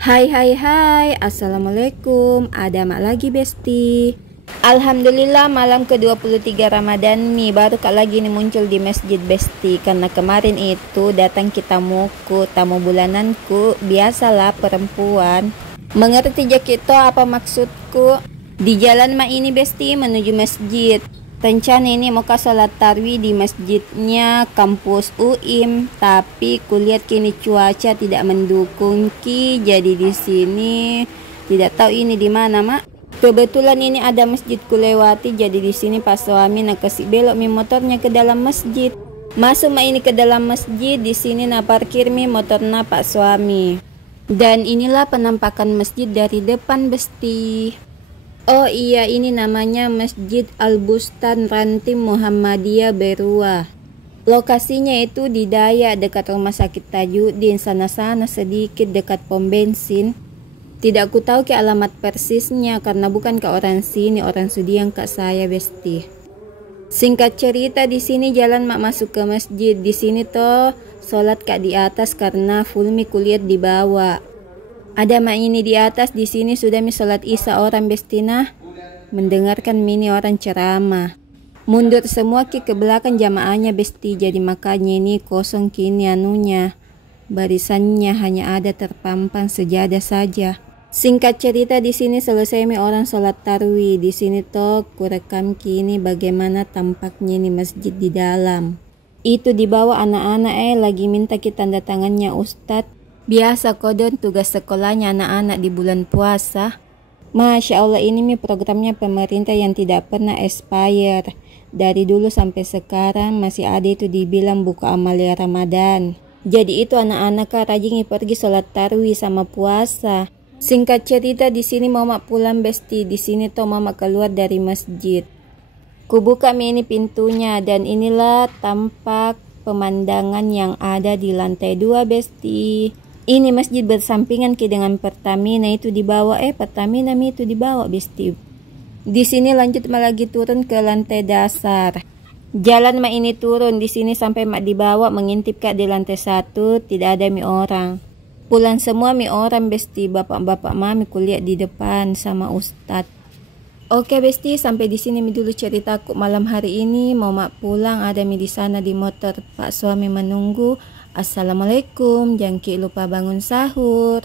Hai hai hai, Assalamualaikum, ada mak lagi besti. Alhamdulillah malam ke-23 Ramadan nih, baru kak lagi nih muncul di masjid besti. Karena kemarin itu datang tamuku, tamu bulananku, biasalah perempuan. Mengerti jakito apa maksudku? Di jalan mak ini besti menuju masjid. Rencana ini mau ke sholat tarwih di masjidnya kampus UIM, tapi kulihat kini cuaca tidak mendukung jadi di sini tidak tahu ini di mana mak. Kebetulan ini ada masjid kulewati, jadi di sini pas suami nak kasih belok mi motornya ke dalam masjid. Masuk mak ini ke dalam masjid, di sini nak parkir mi motornya pak suami. Dan inilah penampakan masjid dari depan besti. Oh iya, ini namanya Masjid Al-Bustan Rantim Muhammadiyah Berua. Lokasinya itu di Dayak dekat rumah sakit Tajudin, sana-sana sedikit dekat pom bensin. Tidak ku tahu ke alamat persisnya karena bukan ke orang sini, orang Sudiang kak saya besti. Singkat cerita, di sini jalan mak masuk ke masjid. Di sini toh sholat kak di atas karena fulmi kulihat di bawah. Ada mak ini di atas, di sini sudah mi sholat isya orang bestina, mendengarkan mini orang ceramah. Mundur semua ke belakang jamaahnya besti, jadi makanya ini kosong kini anunya. Barisannya hanya ada terpampang sejadah saja. Singkat cerita, di sini selesai mi orang sholat tarwih. Di sini toh kurekam kini bagaimana tampaknya ini masjid di dalam. Itu di bawah anak-anak lagi minta kita tanda tangannya Ustadz. Biasa kodon tugas sekolahnya anak-anak di bulan puasa. Masya Allah, ini mi programnya pemerintah yang tidak pernah expire. Dari dulu sampai sekarang masih ada itu dibilang buka amalia Ramadan. Jadi itu anak-anak rajin pergi sholat tarwih sama puasa. Singkat cerita, di sini mama pulang besti. Di sini toh mama keluar dari masjid. Kubuka mi ini pintunya dan inilah tampak pemandangan yang ada di lantai 2 besti. Ini masjid bersampingan dengan Pertamina itu di bawah, Pertamina itu di bawah besti. Di sini lanjut lagi turun ke lantai dasar. Jalan mak ini turun di sini sampai mak di bawah mengintip kak di lantai 1, tidak ada mi orang. Pulang semua mi orang besti, bapak-bapak mami kuliah di depan sama Ustadz. Oke besti, sampai di sini mi dulu ceritaku malam hari ini. Mau mak pulang, ada mi di sana di motor, pak suami menunggu. Assalamualaikum, jangan lupa bangun sahur.